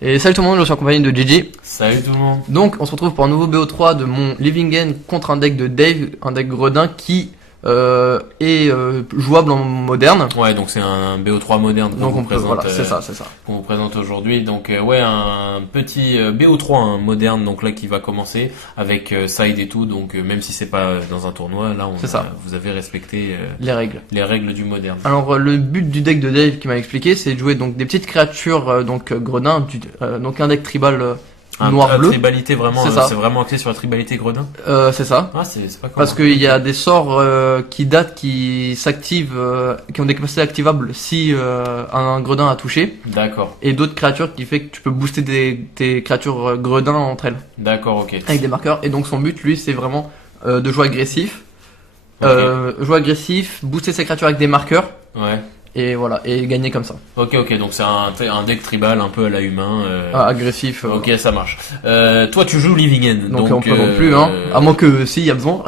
Et salut tout le monde, je suis en compagnie de Gigi. Salut tout le monde. Donc on se retrouve pour un nouveau BO3 de mon Living End contre un deck de Dave, un deck gredin qui est jouable en moderne. Ouais, donc c'est un BO3 moderne Donc on peut, voilà, c'est ça. qu'on vous présente aujourd'hui. Donc ouais, un petit BO3 moderne, donc là qui va commencer avec side et tout. Donc même si c'est pas dans un tournoi, là vous avez respecté les règles du moderne. Alors le but du deck de Dave qui m'a expliqué, c'est de jouer donc des petites créatures donc gredin, donc un deck tribal. Noir-bleu. Tribalité vraiment, c'est vraiment axé sur la tribalité gredin. C'est ça. Ah, c'est pas Parce qu'il y a des sorts qui s'activent, qui ont des capacités activables si un gredin a touché. D'accord. Et d'autres créatures qui fait que tu peux booster tes créatures gredins entre elles. D'accord, ok. Avec des marqueurs. Et donc son but, lui, c'est vraiment de jouer agressif. Okay. Jouer agressif, booster ses créatures avec des marqueurs. Ouais. Et voilà, et gagner comme ça. Ok, donc c'est un deck tribal un peu à la humain. Agressif. Ok, ça marche. Toi, tu joues Living End. Donc on peut non plus, hein. À moins que si, y a besoin.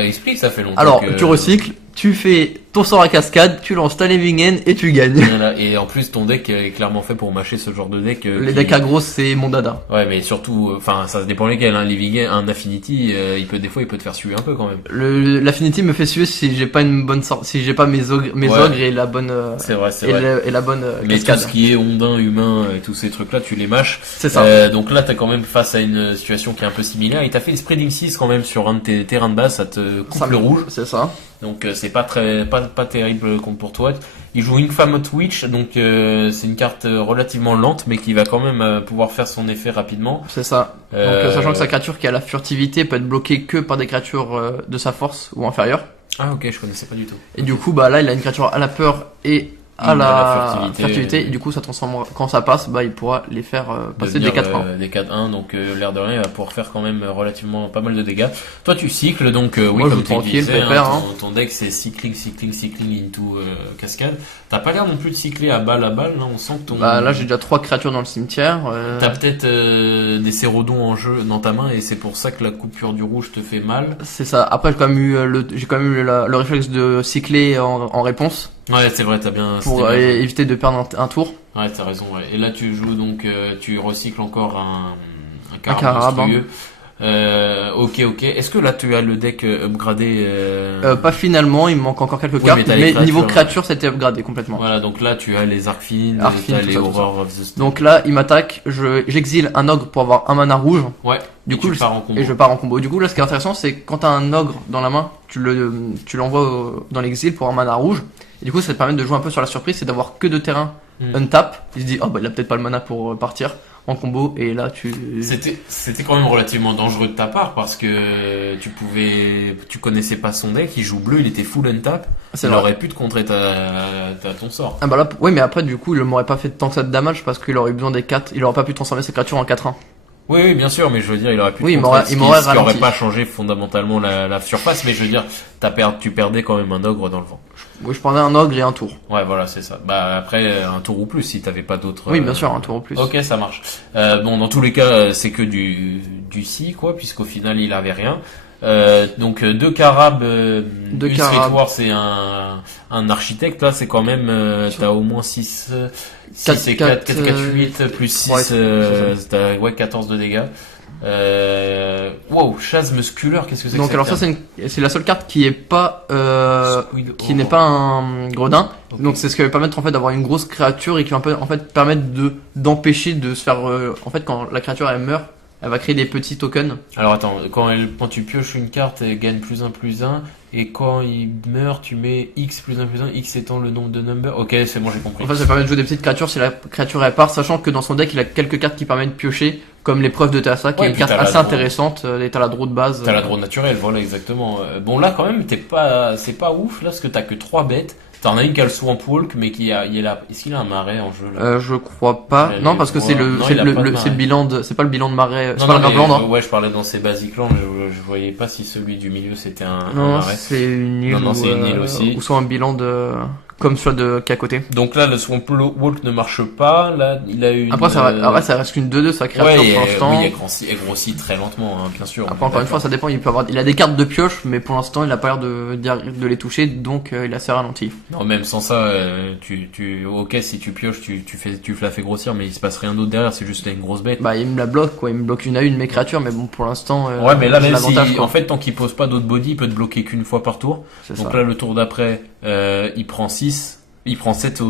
Explique, ça fait longtemps. Alors, tu recycles, tu fais ton sort à cascade, tu lances ta Living End et tu gagnes. Voilà. Et en plus, ton deck est clairement fait pour mâcher ce genre de deck. Les decks aggro, c'est mon dada. Ouais, mais surtout, enfin, ça dépend lesquels. Un Living End, un Affinity, des fois, il peut te faire suer un peu quand même. L'Affinity me fait suer si j'ai pas une bonne sorte, si j'ai pas mes ogres et la bonne. C'est vrai. Et la bonne mais cascade. Tout ce qui est ondin, humain et tous ces trucs-là, tu les mâches. C'est ça. Donc là, t'es quand même face à une situation qui est un peu similaire. Il t'a fait le Spreading 6 quand même sur un de tes terrains de base, ça te coupe le rouge. C'est ça. Donc c'est pas terrible contre pour toi. Il joue Infamous Witch, donc c'est une carte relativement lente, mais qui va quand même pouvoir faire son effet rapidement. C'est ça. Donc sachant que sa créature qui a la furtivité peut être bloquée que par des créatures de sa force ou inférieure. Ah ok, je connaissais pas du tout. Et du coup, là, il a une créature à la peur et à la furtivité. Et du coup, ça transforme, quand ça passe, il pourra les faire passer des 4-1. Des 4-1, donc l'air de rien, il va pouvoir faire quand même relativement pas mal de dégâts. Toi, tu cycles, donc oui, moi, comme je tranquille, pépère, ton deck, c'est cycling into cascade. T'as pas l'air non plus de cycler à balle, là, on sent que ton... là, j'ai déjà 3 créatures dans le cimetière. T'as peut-être des Cérodons en jeu dans ta main, et c'est pour ça que la coupure du rouge te fait mal. C'est ça. Après, j'ai quand même eu le réflexe de cycler en réponse. Ouais, c'est vrai, t'as bien... Pour éviter de perdre un tour. Ouais, t'as raison, ouais. Et là, tu joues donc, tu recycles encore un carabe monstrueux. Ok. Est-ce que là, tu as le deck upgradé Pas finalement, il me manque encore quelques cartes, mais niveau créature, c'était upgradé complètement. Voilà, donc là, tu as les Arcfin, t'as les Horror of the Storm. Donc là, il m'attaque, j'exile un ogre pour avoir un mana rouge. Ouais. Du coup, tu pars en combo. Et je pars en combo. Du coup, là, ce qui est intéressant, c'est que quand t'as un ogre dans la main, tu l'envoies dans l'exil pour un mana rouge. Et du coup, ça te permet de jouer un peu sur la surprise, c'est d'avoir que de terrain untap. Il se dit, il a peut-être pas le mana pour partir en combo, et là C'était quand même relativement dangereux de ta part parce que tu connaissais pas son deck, il joue bleu, il était full untap, il aurait pu te contrer ton sort. Oui, mais après, du coup, il m'aurait pas fait tant que ça de damage parce qu'il aurait eu besoin des 4, il aurait pas pu transformer ses créatures en 4-1. Oui, bien sûr, mais je veux dire, il aurait pu il m'aurait ralenti. Ce qui aurait pas changé fondamentalement la surface, mais je veux dire, tu perdais quand même un ogre dans le vent. Oui, je perdais un ogre et un tour. Ouais, voilà, c'est ça. Après, un tour ou plus, si t'avais pas d'autres... Oui, bien sûr, un tour ou plus. Ok, ça marche. Dans tous les cas, c'est que du si, quoi, puisqu'au final, il avait rien. Donc 2 carabes, une Street War, c'est un architecte, là c'est quand même t'as au moins 6 et 4 8 plus 6 t'as 14 de dégâts. Chasse musculaire, qu'est-ce que c'est? Donc alors ça c'est la seule carte qui est pas n'est pas un gredin. Okay. Donc c'est ce qui va permettre en fait d'avoir une grosse créature et qui va en fait permettre d'empêcher de se faire en fait quand la créature elle meurt, elle va créer des petits tokens. Alors attends, quand tu pioches une carte, elle gagne +1/+1, et quand il meurt, tu mets X +1/+1, X étant le nombre de numbers. Ok, c'est bon, j'ai compris. En fait, ça permet de jouer des petites créatures si la créature elle part, sachant que dans son deck, il a quelques cartes qui permettent de piocher, comme l'épreuve de Tassa, qui est une carte assez intéressante, et t'as la draw de base. T'as la draw naturelle, voilà, exactement. Bon, là, quand même, c'est pas ouf, là, parce que t'as que 3 bêtes. T'en as une qui a le Swamp Walk, mais est-ce qu'il a un marais en jeu, là? Je crois pas. Non, parce que c'est le bilan c'est pas le bilan de marais, c'est pas le Gravland, hein. Ouais, je parlais dans ces basic lands, je voyais pas si celui du milieu c'était un marais. C'est une île. Non, c'est une île aussi. Ou soit un bilan de comme celui qui est à côté. Donc là, le Swamp Walk ne marche pas. Là, il a eu. Après, ça reste qu'une 2-2 sa créature pour l'instant. Oui, elle grossit très lentement, hein, bien sûr. Après, encore une fois, ça dépend. Il a des cartes de pioche, mais pour l'instant, il a pas l'air de les toucher, donc il a assez ralenti. Non, même sans ça, ok, si tu pioches, tu la fais grossir, mais il se passe rien d'autre derrière. C'est juste une grosse bête. Bah, il me la bloque, quoi. Il me bloque une à une mes créatures, mais bon, pour l'instant. Ouais, mais là, même si, en fait, tant qu'il pose pas d'autres body, il peut te bloquer qu'une fois par tour. Donc là, le tour d'après, il prend 6. Il prend 6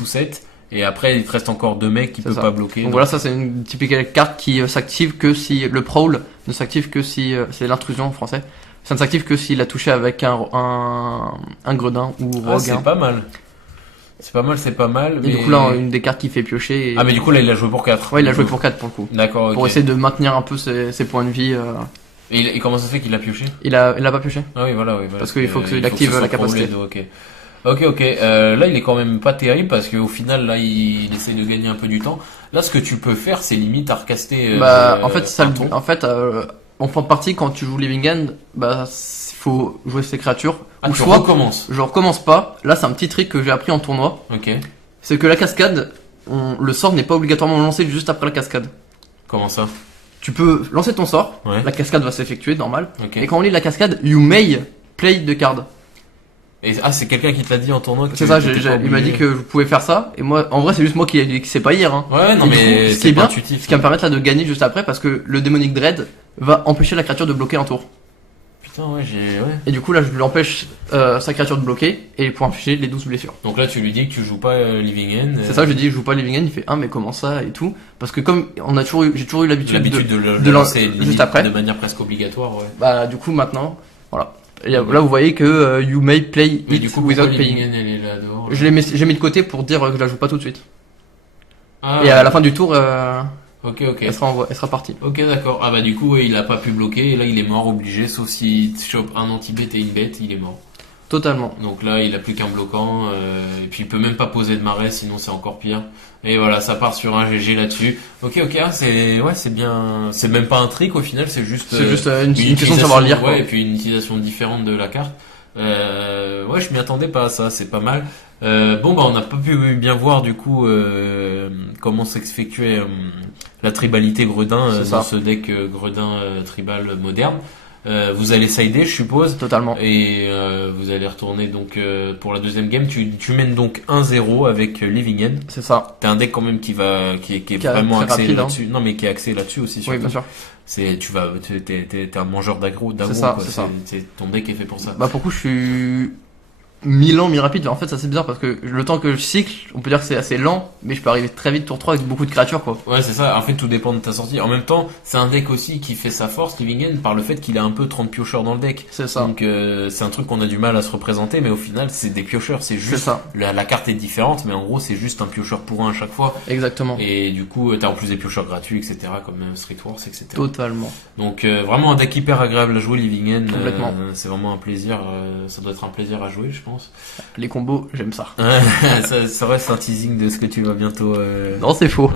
ou 7 et après il te reste encore 2 mecs qui peut pas bloquer. Donc voilà, ça c'est une typique carte qui s'active que si le prowl ne s'active que si c'est l'intrusion en français. Ça ne s'active que s'il a touché avec un gredin ou rogue. C'est pas mal. C'est pas mal. Et du coup là, une des cartes qui fait piocher. Ah mais du coup là il l'a joué pour 4. Ouais, il a joué pour 4 pour le coup. D'accord. Pour essayer de maintenir un peu ses points de vie. Et comment ça se fait qu'il a pioché? Il a pas pioché. Ah oui voilà. Parce qu'il faut qu'il active la capacité. Ok. Là, il est quand même pas terrible parce qu'au final, là, il essaie de gagner un peu du temps. Là, ce que tu peux faire, c'est limite arcaster. En fait, en fin de partie, quand tu joues Living End, faut jouer ses créatures. Ou tu recommences. Je recommence pas. Là, c'est un petit trick que j'ai appris en tournoi. Ok. C'est que la cascade, le sort n'est pas obligatoirement lancé juste après la cascade. Comment ça? Tu peux lancer ton sort. Ouais. La cascade va s'effectuer, normal. Okay. Et quand on lit la cascade, you may play the card. Et c'est quelqu'un qui te l'a dit en tournoi. C'est ça, il m'a dit que je pouvais faire ça. Et moi, en vrai, c'est juste moi qui sais pas lire. Hein. Ouais, non, mais ce qui est bien, intuitif. ce qui va me permettre là de gagner juste après, parce que le Demonic Dread va empêcher la créature de bloquer un tour. Putain, ouais. Et du coup, là, je lui empêche sa créature de bloquer et pour empêcher les 12 blessures. Donc là, tu lui dis que tu joues pas Living End. C'est ça, je lui dis que je joue pas Living End. Il fait mais comment ça et tout. Parce que comme j'ai toujours eu l'habitude de lancer juste après, de manière presque obligatoire. Ouais. Bah, du coup, maintenant, voilà. Et là, vous voyez que you may play it du coup, without paying. Elle est là dehors, j'ai mis de côté pour dire que je la joue pas tout de suite. Ah, et à la fin du tour, ok. Elle sera partie. Ok, d'accord. Ah bah du coup, il a pas pu bloquer et là il est mort obligé, sauf s'il chope un anti-bête et une bête, il est mort. Totalement. Donc là, il a plus qu'un bloquant et puis il peut même pas poser de marais, sinon c'est encore pire. Et voilà, ça part sur un GG là-dessus. Ok, c'est bien. C'est même pas un trick au final, c'est juste une question de savoir lire. Ouais, et puis une utilisation différente de la carte. Ouais, je m'y attendais pas à ça, c'est pas mal. On n'a pas pu bien voir du coup comment s'effectuait la tribalité Gredin dans ce deck Gredin tribal moderne. Vous allez sider, je suppose. Totalement. Et vous allez retourner donc pour la deuxième game. Tu mènes donc 1-0 avec Living End. C'est ça. T'as un deck quand même qui est vraiment axé là-dessus. Non, mais qui est axé là-dessus aussi. Surtout. Oui, bien sûr. T'es un mangeur d'aggro. C'est ça. Ton deck est fait pour ça. Bah pour le coup, je suis mi-rapide. En fait, ça c'est bizarre parce que le temps que je cycle, on peut dire que c'est assez lent, mais je peux arriver très vite tour 3 avec beaucoup de créatures, quoi. Ouais, c'est ça. En fait, tout dépend de ta sortie. En même temps, c'est un deck aussi qui fait sa force, Living End, par le fait qu'il a un peu 30 piocheurs dans le deck. C'est ça. Donc, c'est un truc qu'on a du mal à se représenter, mais au final, c'est des piocheurs. C'est juste, ça. La carte est différente, mais en gros, c'est juste un piocheur pour un à chaque fois. Exactement. Et du coup, t'as en plus des piocheurs gratuits, etc., comme Street Wars, etc. Totalement. Donc, vraiment un deck hyper agréable à jouer, Living End. Complètement. C'est vraiment un plaisir. Ça doit être un plaisir à jouer, je pense. Les combos, j'aime ça. Ça reste un teasing de ce que tu vas bientôt... Non, c'est faux.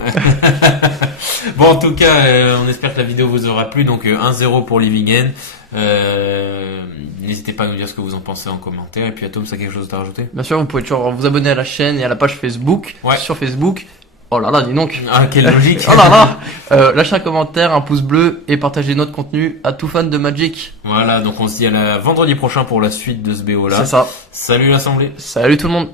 Bon, en tout cas, on espère que la vidéo vous aura plu. Donc 1-0 pour Living End. N'hésitez pas à nous dire ce que vous en pensez en commentaire. Et puis Atom, ça a quelque chose à rajouter? Bien sûr, vous pouvez toujours vous abonner à la chaîne et à la page Facebook. Ouais. Sur Facebook. Oh là là, dis donc. Ah, quelle logique. Oh là là. Lâchez un commentaire, un pouce bleu et partagez notre contenu à tout fan de Magic. Voilà, donc on se dit à vendredi prochain pour la suite de ce BO là. C'est ça. Salut l'assemblée. Salut tout le monde.